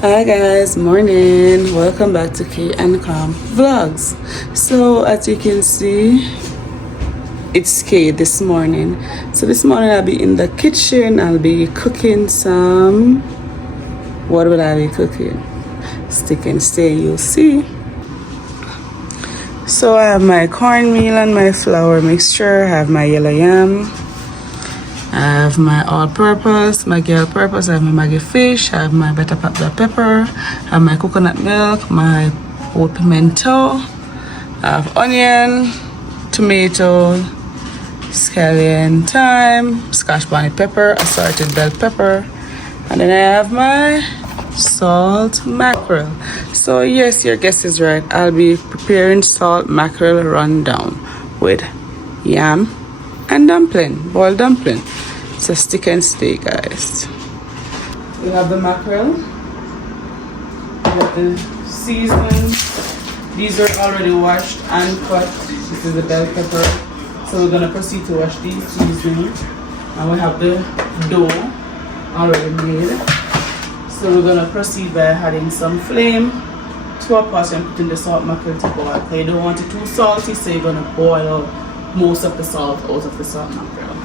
Hi guys, morning. Welcome back to K and Calm Vlogs. So as you can see, it's K this morning. So this morning I'll be in the kitchen. I'll be cooking some. What will I be cooking? Stick and stay, you'll see. So I have my cornmeal and my flour mixture. I have my yellow yam. I have my all-purpose, my all-purpose, I have my Maggi fish, I have my black pepper, I have my coconut milk, my oat pimento, I have onion, tomato, scallion, thyme, scotch bonnet pepper, assorted bell pepper, and then I have my salt mackerel. So yes, your guess is right. I'll be preparing salt mackerel rundown with yam and dumpling, boiled dumpling. It's a stick and stay, guys. We have the mackerel. We have the seasoning. These are already washed and cut. This is the bell pepper. So we're gonna proceed to wash these seasoning. And we have the dough already made. So we're gonna proceed by adding some flame to a pot and putting the salt mackerel to boil. Okay, you don't want it too salty, so you're gonna boil out most of the salt out of the salt mackerel.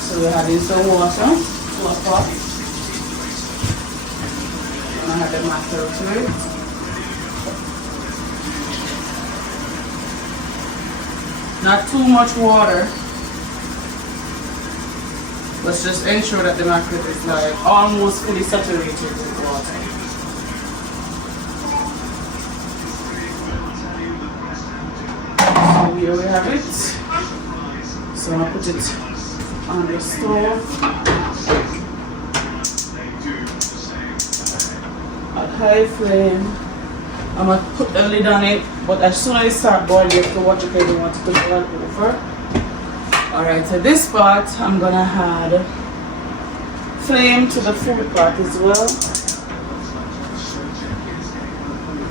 So we're adding some water to a pot. And I have the mackerel to it. Not too much water. Let's just ensure that the mackerel is like almost fully saturated with water. So here we have it. So I'm gonna put it on the stove at high flame. I'm gonna put the lid on it, but as soon as it starts boiling, you have to watch it because you want to put it all over. Alright, so this pot, I'm gonna add flame to the food pot as well.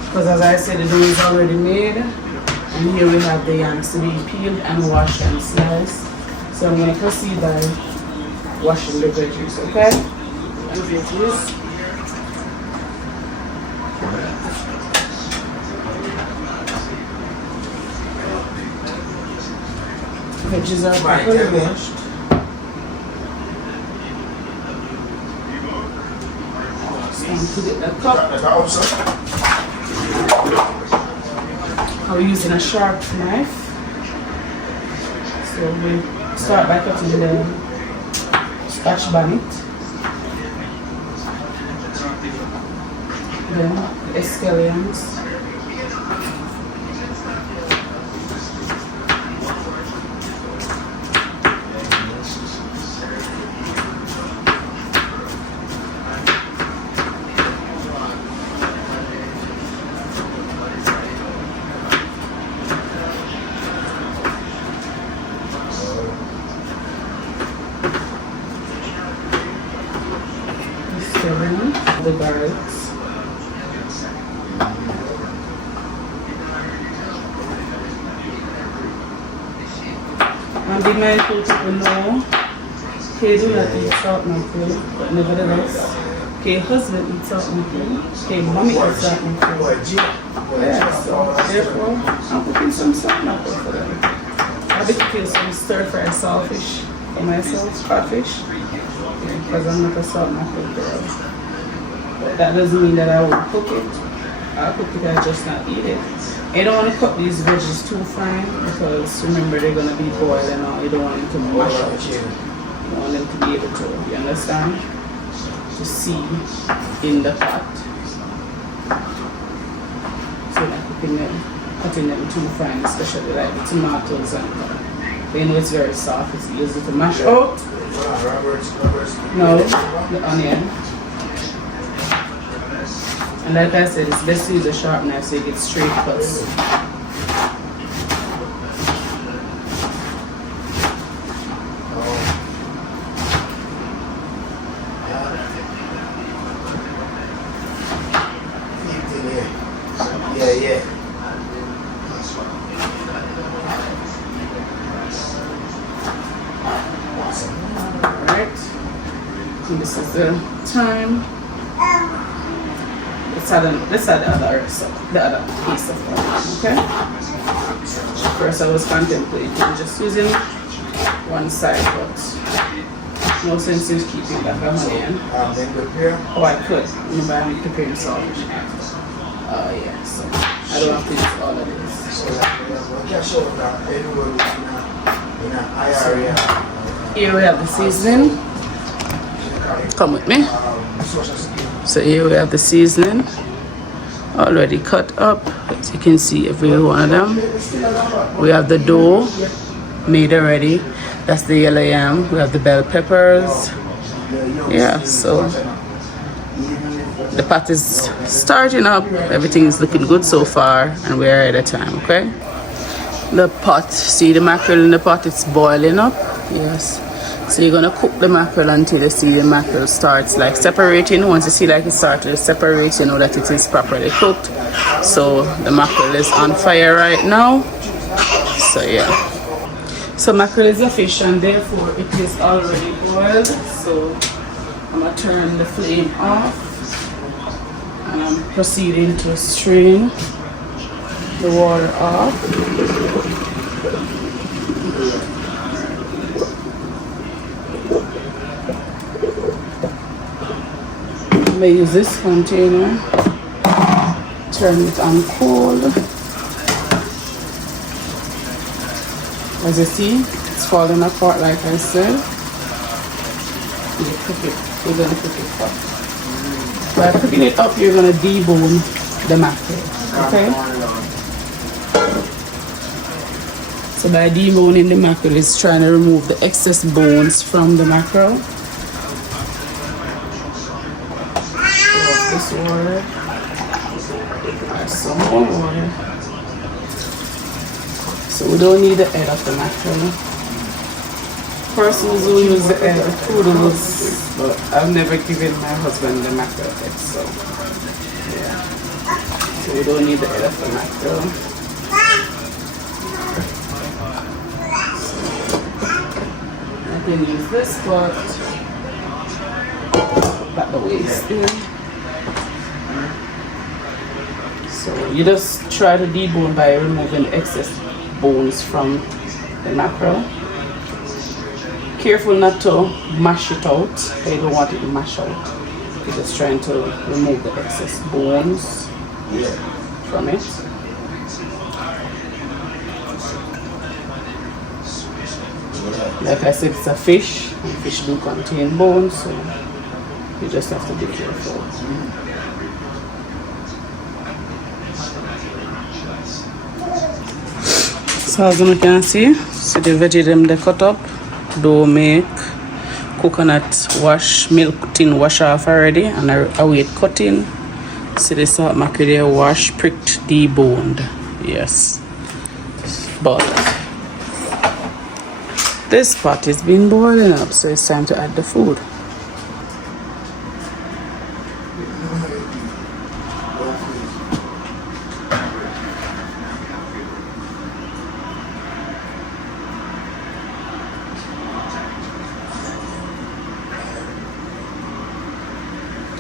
Because as I said, the dough is already made. And here we have the yams to be peeled and washed and sliced. So I'm gonna proceed by washing the veggies, okay? And veggies. Veggies are properly washed. So I'm put it in a cup. I'm using a sharp knife. So we start by cutting the scotch bonnet. Then the scallions. The garlics. And be mindful to know, Kay do not eat salt mackerel, but nevertheless, Kay husband eats salt mackerel, Kay mommy eats salt mackerel. Yeah, so therefore, I'm cooking some salt mackerel for them. I'll be cooking some stir-fried saltfish for myself, codfish, because I'm not a salt mackerel girl. But that doesn't mean that I won't cook it. I'll cook it, I just not eat it. You don't want to cook these veggies too fine because remember they're going to be boiled and all. You don't want them to mash out. You want them to be able to, you understand? To see in the pot. So you're not cooking them, cutting them too fine, especially like the tomatoes and you know it's very soft, it's easy to mash out. No, the onion. And like I said, it's best to use a sharp knife so you get straight cuts. the time. Let's add the other piece of onion, okay? First I was contemplating just using one side, but no sense in keeping that onion. Oh, I could. Remember, I'm preparing salt. Oh, yeah, so I don't have to use all of this. Here we have the seasoning. Come with me. So here we have the seasoning already cut up, as you can see, every one of them. We have the dough made already. That's the yellow yam. We have the bell peppers. Yeah, so the pot is starting up. Everything is looking good so far, and we're at a time, okay? The pot, see the mackerel in the pot, it's boiling up. Yes. So you're gonna cook the mackerel until you see the mackerel starts like separating. Once you see like it starts to separate, you know that it is properly cooked. So the mackerel is on fire right now. So yeah. So mackerel is a fish and therefore it is already boiled. So I'm gonna turn the flame off and I'm proceeding to strain the water off. I'm gonna use this container, turn it on cold. As you see, it's falling apart like I said. We're gonna cook it up. By cooking it up, you're gonna debone the mackerel, okay? So by deboning the mackerel, it's trying to remove the excess bones from the mackerel. This water, add some more water. So we don't need the head of the mackerel. Persons who use the head of poodles, but I've never given my husband the mackerel head, so yeah. So we don't need the head of the mackerel. So I can use this pot, back the waste in. So you just try to debone by removing excess bones from the mackerel. Careful not to mash it out. You don't want it to mash out. You're just trying to remove the excess bones from it. Like I said, it's a fish. And fish do contain bones, so you just have to be careful. So as you can see the veggie them they cut up, dough make, coconut wash, milk tin wash off already, and I wait cutting. See the salt mackerel wash, pricked, deboned. Yes. But this pot is been boiling up, so it's time to add the food.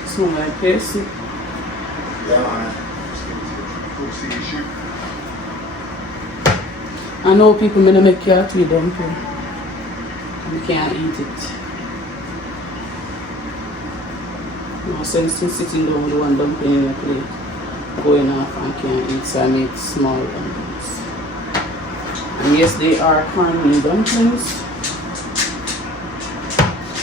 Smell like this. I know people may make carrot with dumpling. You can't eat it. No sense in sitting down with one dumpling in your plate, going off and can't eat, so I make small dumplings. And yes, they are cornmeal dumplings.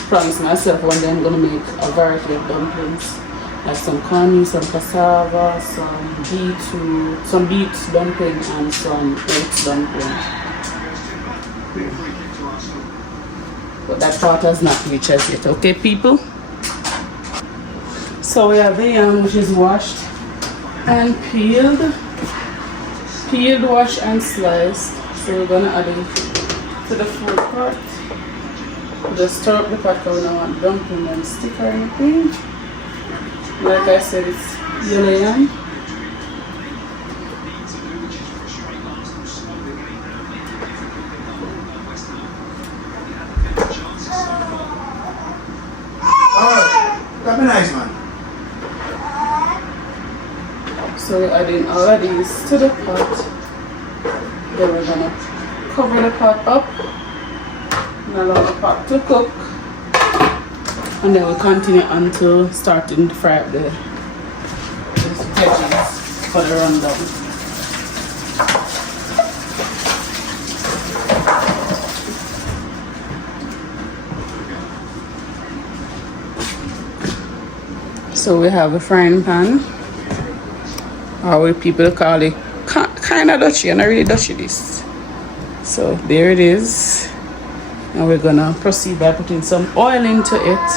Promise myself one day I'm gonna make a variety of dumplings, like some cornmeal, some cassava, some beet dumpling, and some oats dumpling. But that part has not reached us yet, okay, people? So we have the yam, which is washed and peeled, washed and sliced. So we're gonna add it to the food pot. Just stir up the pot because we don't want dumpling and stick or anything. Like I said, it's yellow yam. So we're adding all of these to the pot. Then we're gonna cover the pot up and allow the pot to cook. And then we'll continue until starting to fry up the veggies for the rundown. So we have a frying pan, or what people call it kind of dutchy, and not really dutchy this. So there it is. And we're gonna proceed by putting some oil into it.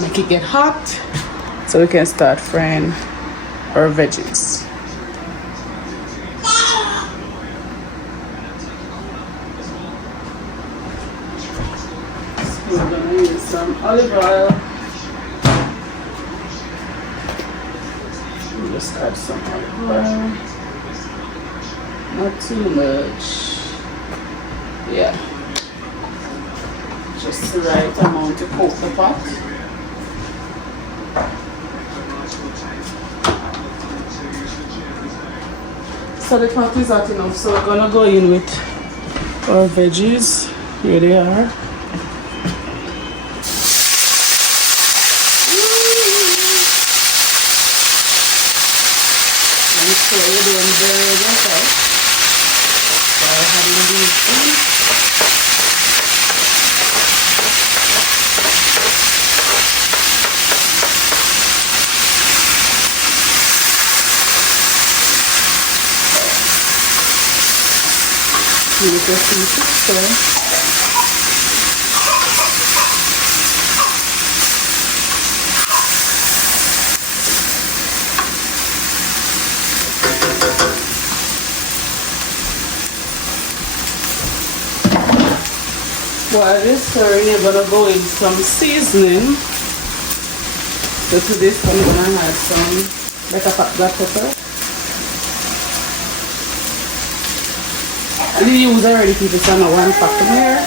Make it get hot so we can start frying our veggies. We're gonna use some olive oil. We'll just add some olive oil. Not too much. Yeah. Just the right amount to coat the pot. So the pot is hot enough, so we're gonna go in with our veggies. Here they are. And so we're doing very well. So I'm having these in. You just need to stir. While this stirring, you're gonna go in some seasoning. So to this, I'm gonna add some black pepper. I did use already people, so I'm not one pack in here.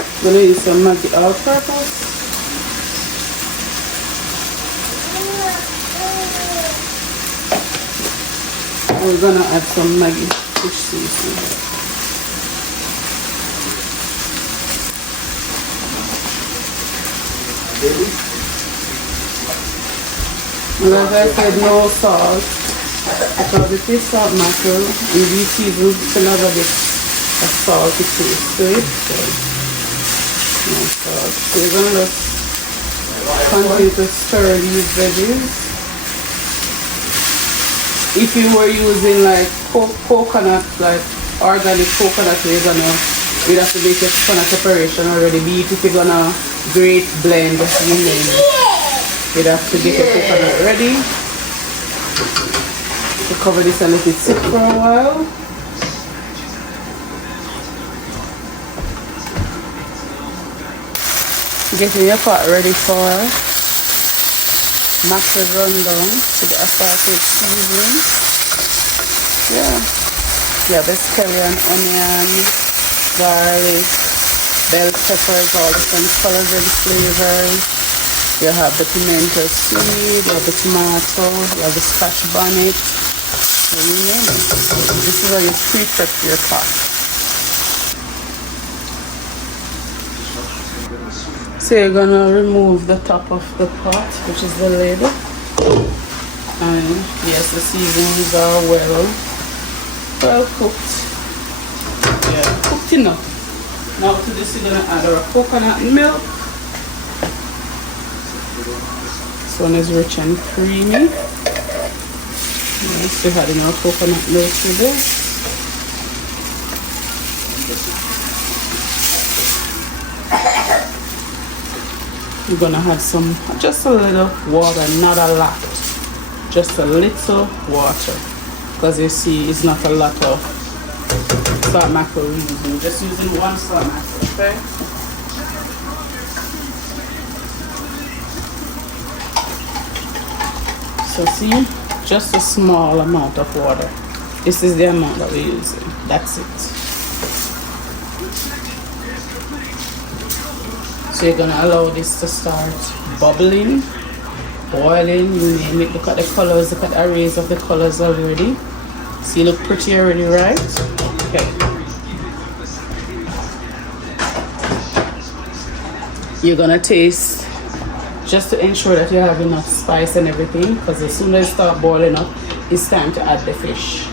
I'm gonna use some Maggi all-purpose. And we're gonna add some Maggi fish seasoning. And as I said, no salt. Because it is salt mackerel, and these seasons can have a bit of salty taste to it. So, no salt. So we're going to just continue to stir these veggies. If you were using like coconut, like organic coconut, you'd have to make your coconut preparation already. Be it if you're going to grate, blend, you'd have to get your coconut ready. To cover this and let it sit for a while. Getting your pot ready for mackerel rundung with the assorted seasoning. Yeah, there's scallion, onion, garlic, bell peppers, all different colors and flavors. You have the pimento seed, you have the tomato, you have the scotch bonnet. So you name it. This is how you pre-prep your pot. So you're gonna remove the top of the pot, which is the lid. And yes, the seasonings are well cooked. Yeah, cooked enough. Now to this you're gonna add our coconut milk. This one is rich and creamy. Yes, we're adding our coconut milk to this. We're gonna add some, just a little water, not a lot, just a little water, because you see it's not a lot of salt mackerel we're using. We're just using one salt mackerel, okay? So see, just a small amount of water. This is the amount that we're using. That's it. So you're gonna allow this to start bubbling boiling, you name it. Look at the colors, look at the arrays of the colors already. See, look pretty already, right? Okay. You're gonna taste just to ensure that you have enough spice and everything, because as soon as it starts boiling up, it's time to add the fish.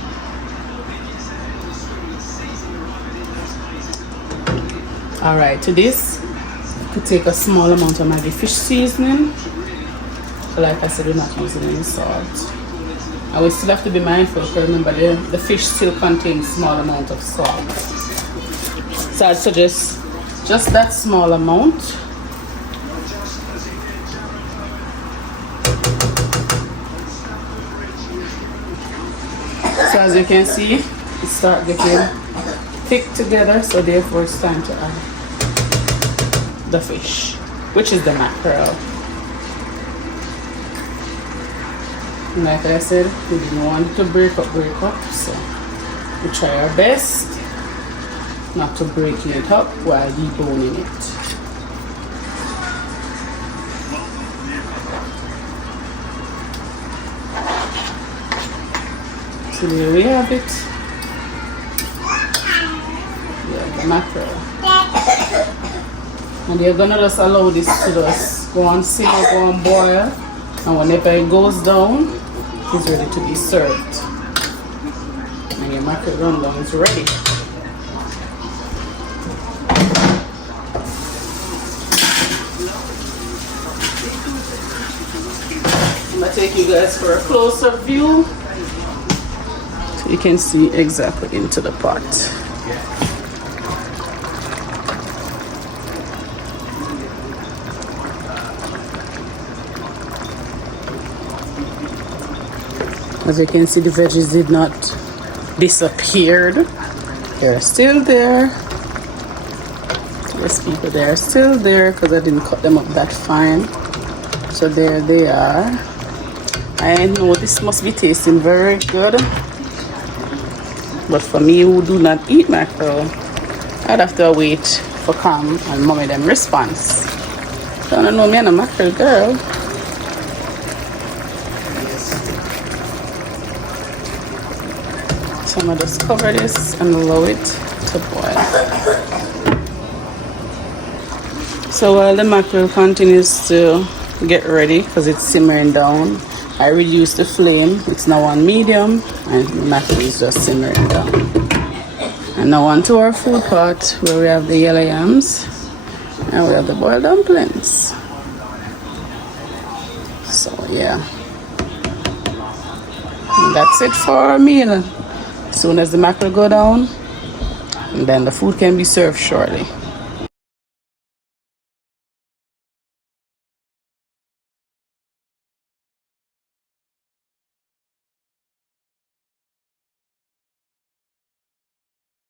Alright, to this, you could take a small amount of Maggi fish seasoning. Like I said, we're not using any salt. And we still have to be mindful, because remember the fish still contains small amount of salt. So I'd suggest just that small amount. So as you can see, it starts getting thick together, so therefore it's time to add the fish, which is the mackerel. Like I said, we didn't want it to break up, so we try our best not to break it up while deboning it. So there we have it. Yeah, the mackerel. And you're gonna just allow this to just go on simmer, go on boil, and whenever it goes down, it's ready to be served. And your mackerel rundung is ready. I'm gonna take you guys for a closer view so you can see exactly into the pot. As you can see, the veggies did not disappear. They're still there. Yes, people, they're still there because I didn't cut them up that fine. So there they are. I know this must be tasting very good. But for me, who do not eat mackerel, I'd have to wait for Cam and Mommy them response. So I don't know, me and a mackerel girl. So I'm gonna just cover this and allow it to boil. So while the mackerel continues to get ready, because it's simmering down, I reduced the flame. It's now on medium and the mackerel is just simmering down. And now on to our food pot where we have the yellow yams and we have the boiled dumplings. So yeah, and that's it for our meal. As soon as the mackerel go down, and then the food can be served shortly.